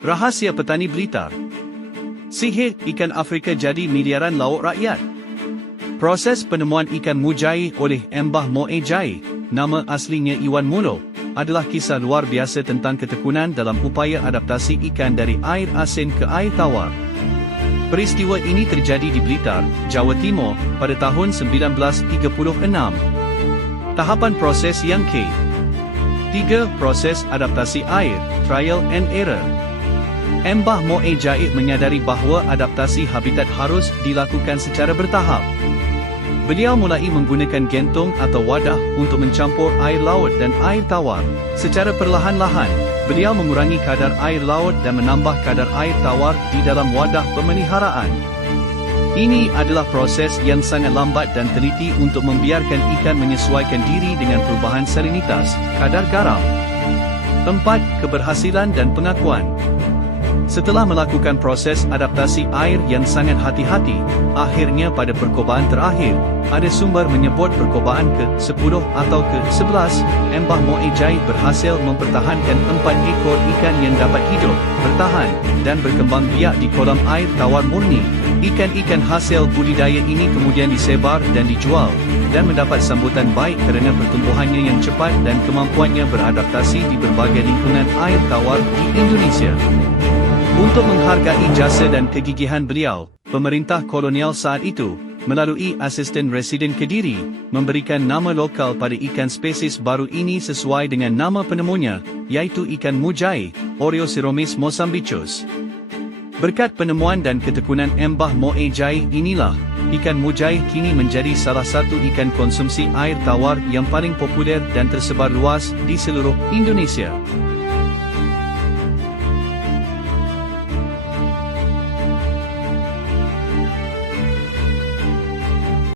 Rahasia petani Blitar. Sihir ikan Afrika jadi miliaran lauk rakyat. Proses penemuan ikan mujair oleh Mbah Moe Jai, nama aslinya Iwan Mulo, adalah kisah luar biasa tentang ketekunan dalam upaya adaptasi ikan dari air asin ke air tawar. Peristiwa ini terjadi di Blitar, Jawa Timur, pada tahun 1936. Tahapan proses yang ke-3, proses adaptasi air, trial and error. Mbah Moe Jai menyadari bahawa adaptasi habitat harus dilakukan secara bertahap. Beliau mulai menggunakan gentung atau wadah untuk mencampur air laut dan air tawar. Secara perlahan-lahan, beliau mengurangi kadar air laut dan menambah kadar air tawar di dalam wadah pemeliharaan. Ini adalah proses yang sangat lambat dan teliti untuk membiarkan ikan menyesuaikan diri dengan perubahan salinitas, kadar garam. 4. Keberhasilan dan pengakuan. Setelah melakukan proses adaptasi air yang sangat hati-hati, akhirnya pada percobaan terakhir, ada sumber menyebut percobaan ke-10 atau ke-11, Mbah Moe Jai berhasil mempertahankan 4 ekor ikan yang dapat hidup, bertahan, dan berkembang biak di kolam air tawar murni. Ikan-ikan hasil budidaya ini kemudian disebar dan dijual, dan mendapat sambutan baik kerana pertumbuhannya yang cepat dan kemampuannya beradaptasi di berbagai lingkungan air tawar di Indonesia. Untuk menghargai jasa dan kegigihan beliau, pemerintah kolonial saat itu, melalui Asisten Residen Kediri, memberikan nama lokal pada ikan spesies baru ini sesuai dengan nama penemunya, iaitu ikan mujair, Oreosiromys mozambicus. Berkat penemuan dan ketekunan Mbah Moe Jai inilah, ikan mujair kini menjadi salah satu ikan konsumsi air tawar yang paling populer dan tersebar luas di seluruh Indonesia.